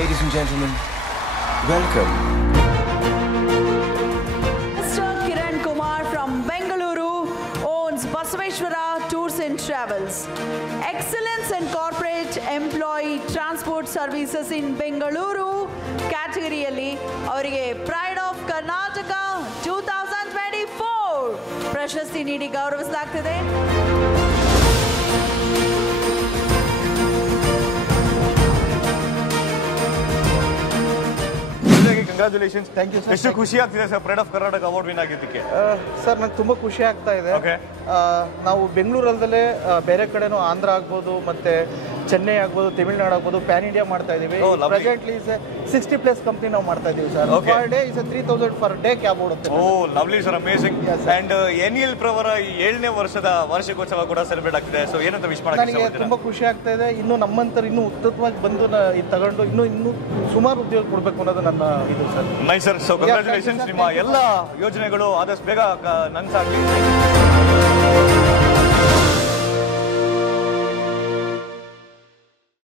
Ladies and gentlemen, welcome. Mr. Kiran Kumar from Bengaluru owns Basaveshwara Tours and Travels. Excellence in corporate employee transport services in Bengaluru category ಅವರಿಗೆ pride of Karnataka 2024 ಪ್ರಶಸ್ತಿ ನೀಡಿ ಗೌರವಿಸಲಾಗ್ತಿದೆ. Congratulations. Thank you sir. ಎಷ್ಟು ಖುಷಿ ಆಗ್ತಿದೆ sir pride of Karnataka award win ಆಗಿದ್ದಕ್ಕೆ? Sir ನಂಗೆ ತುಂಬ ಖುಷಿ ಆಗ್ತಾ ಇದೆ. ನಾವು ಬೆಂಗಳೂರಲ್ಲದೆ ಬೇರೆ ಕಡೆನೂ ಆಂಧ್ರ ಆಗ್ಬೋದು, ಮತ್ತೆ ಚೆನ್ನೈ ಆಗ್ಬೋದು, ತಮಿಳುನಾಡು ಆಗ್ಬೋದು, ಪ್ಯಾನ್ ಇಂಡಿಯಾ ಮಾಡ್ತಾ ಇದೀವಿ. ಪ್ರೆಸೆಂಟ್ಲಿ 60+ ಕಂಪ್ನಿ ನಾವು ಮಾಡ್ತಾ ಇದೀವಿ sir. Per day is 3000 per day cab ಓಡುತ್ತೆ. Oh lovely sir, amazing. And NEL ಪ್ರವರ 7ನೇ ವರ್ಷದ ವಾರ್ಷಿಕೋತ್ಸವ ಕೂಡ ಸೆಲೆಬ್ರೇಟ್ ಆಗ್ತಿದೆ. ಸೊ ಏನಂತ ವಿಶ್ ಮಾಡಕ್ಕೆ ನನಗೆ ತುಂಬಾ ಖುಷಿ ಆಗ್ತಾ ಇದೆ. ಇನ್ನು ನಮ್ಮಂತರ ಇನ್ನೂ ಉತ್ತಮವಾಗಿ ಬಂದು ತಗೊಂಡು ಇನ್ನೂ ಸುಮಾರು ಉದ್ಯೋಗ ಕೊಡಬೇಕು ಅನ್ನೋದು ನನ್ನ ಇದು sir. Nice sir. So congratulations. ನಿಮ್ಮ ಎಲ್ಲ ಯೋಜನೆಗಳು ಆದಷ್ಟು ಬೇಗ ನನ್ಸಾಗ್ಲಿ.